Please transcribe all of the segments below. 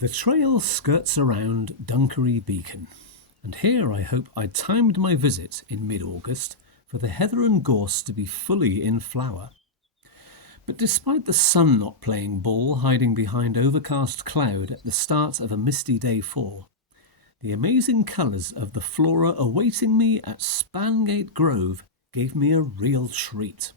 The trail skirts around Dunkery Beacon, and here I hope I timed my visit in mid-August for the heather and gorse to be fully in flower. But despite the sun not playing ball hiding behind overcast cloud at the start of a misty day 4, the amazing colours of the flora awaiting me at Spangate Grove gave me a real treat.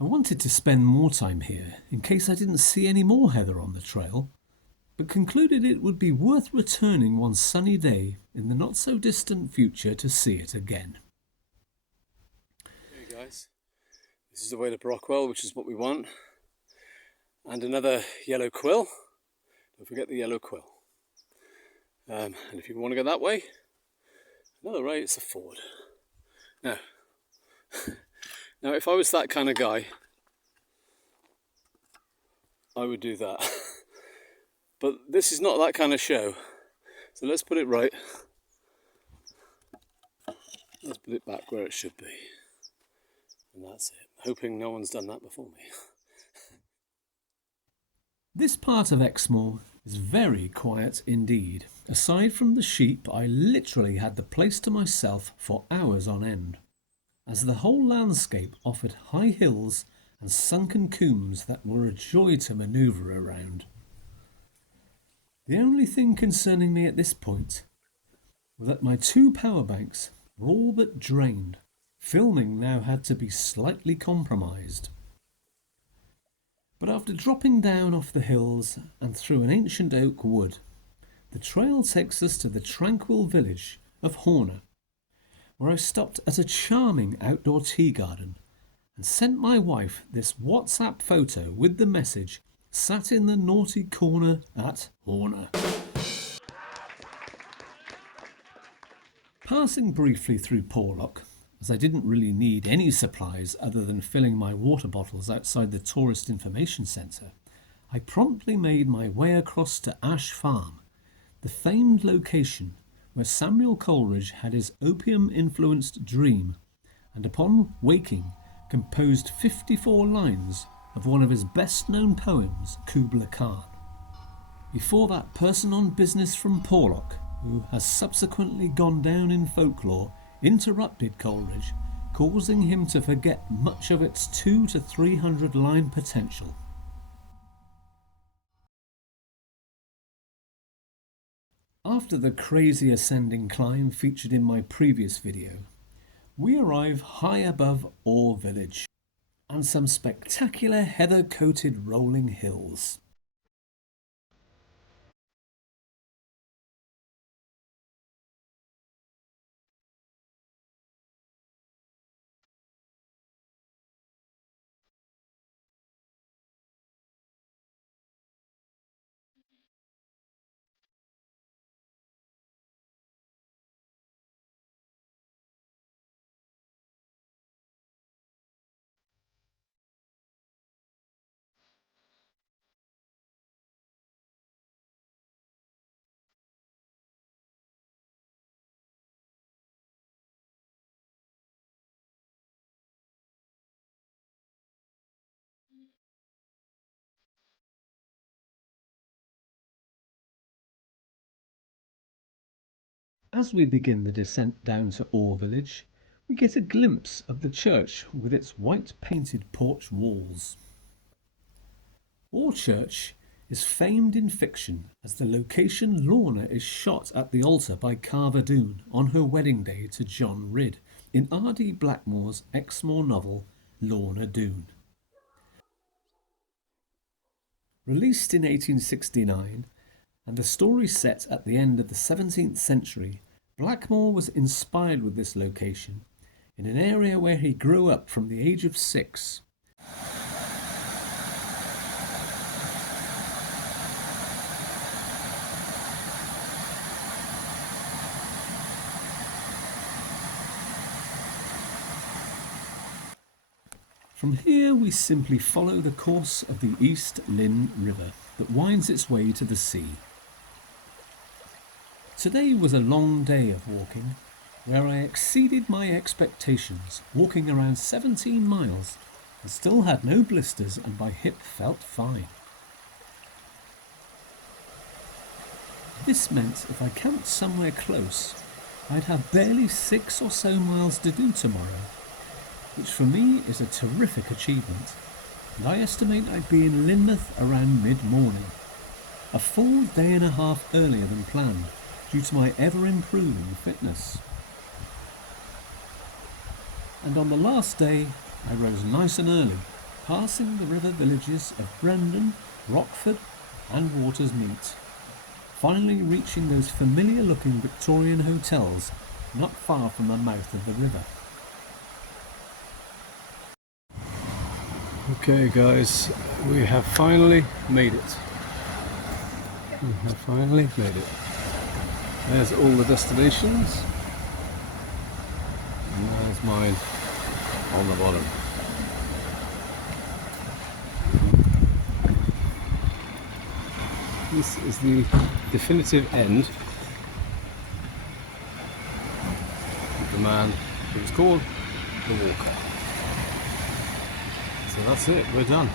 I wanted to spend more time here in case I didn't see any more heather on the trail, but concluded it would be worth returning one sunny day in the not so distant future to see it again. Hey guys, this is the way to Brockwell, which is what we want, and another yellow quill. Don't forget the yellow quill. And if you want to go that way, another way, it's a ford. Now, if I was that kind of guy, I would do that. But this is not that kind of show. So let's put it right. Let's put it back where it should be. And that's it. Hoping no one's done that before me. This part of Exmoor is very quiet indeed. Aside from the sheep, I literally had the place to myself for hours on end, as the whole landscape offered high hills and sunken combes that were a joy to manoeuvre around. The only thing concerning me at this point was that my 2 power banks were all but drained. Filming now had to be slightly compromised. But after dropping down off the hills and through an ancient oak wood, the trail takes us to the tranquil village of Lorna, where I stopped at a charming outdoor tea garden and sent my wife this WhatsApp photo with the message, "Sat in the naughty corner at Lorna." Passing briefly through Porlock, as I didn't really need any supplies other than filling my water bottles outside the Tourist Information Centre, I promptly made my way across to Ash Farm, the famed location where Samuel Coleridge had his opium-influenced dream, and upon waking composed 54 lines of one of his best-known poems, Kubla Khan. Before that person on business from Porlock, who has subsequently gone down in folklore, interrupted Coleridge, causing him to forget much of its 200 to 300 line potential. After the crazy ascending climb featured in my previous video, we arrive high above Orr village and some spectacular heather-coated rolling hills. As we begin the descent down to Orr village, we get a glimpse of the church with its white painted porch walls. Orr Church is famed in fiction as the location Lorna is shot at the altar by Carver Doone on her wedding day to John Ridd in R.D. Blackmore's Exmoor novel Lorna Doone. Released in 1869, and the story set at the end of the 17th century, Blackmore was inspired with this location in an area where he grew up from the age of 6. From here we simply follow the course of the East Lyn river that winds its way to the sea. Today was a long day of walking, where I exceeded my expectations, walking around 17 miles and still had no blisters and my hip felt fine. This meant if I camped somewhere close, I'd have barely 6 or so miles to do tomorrow, which for me is a terrific achievement, and I estimate I'd be in Lynmouth around mid-morning, a full day and a half earlier than planned due to my ever-improving fitness. And on the last day I rose nice and early, passing the river villages of Brendon, Rockford and Watersmeet, finally reaching those familiar-looking Victorian hotels not far from the mouth of the river. Okay guys, we have finally made it. There's all the destinations. And there's mine on the bottom. This is the definitive end of the man who was called the Walker. So that's it, we're done.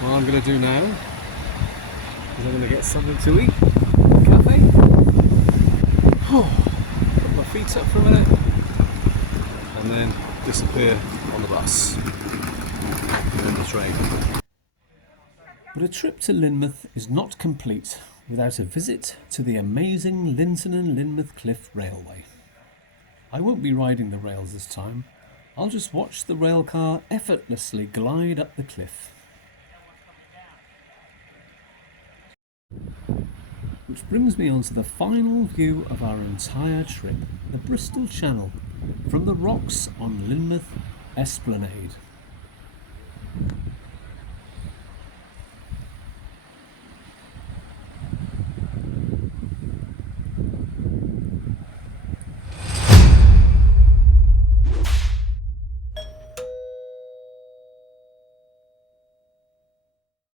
What I'm going to do now is I'm going to get something to eat in the cafe. Put my feet up for a minute and then disappear on the bus and the train. But a trip to Lynmouth is not complete without a visit to the amazing Linton and Lynmouth Cliff Railway. I won't be riding the rails this time. I'll just watch the railcar effortlessly glide up the cliff. Which brings me on to the final view of our entire trip, the Bristol Channel, from the rocks on Lynmouth Esplanade.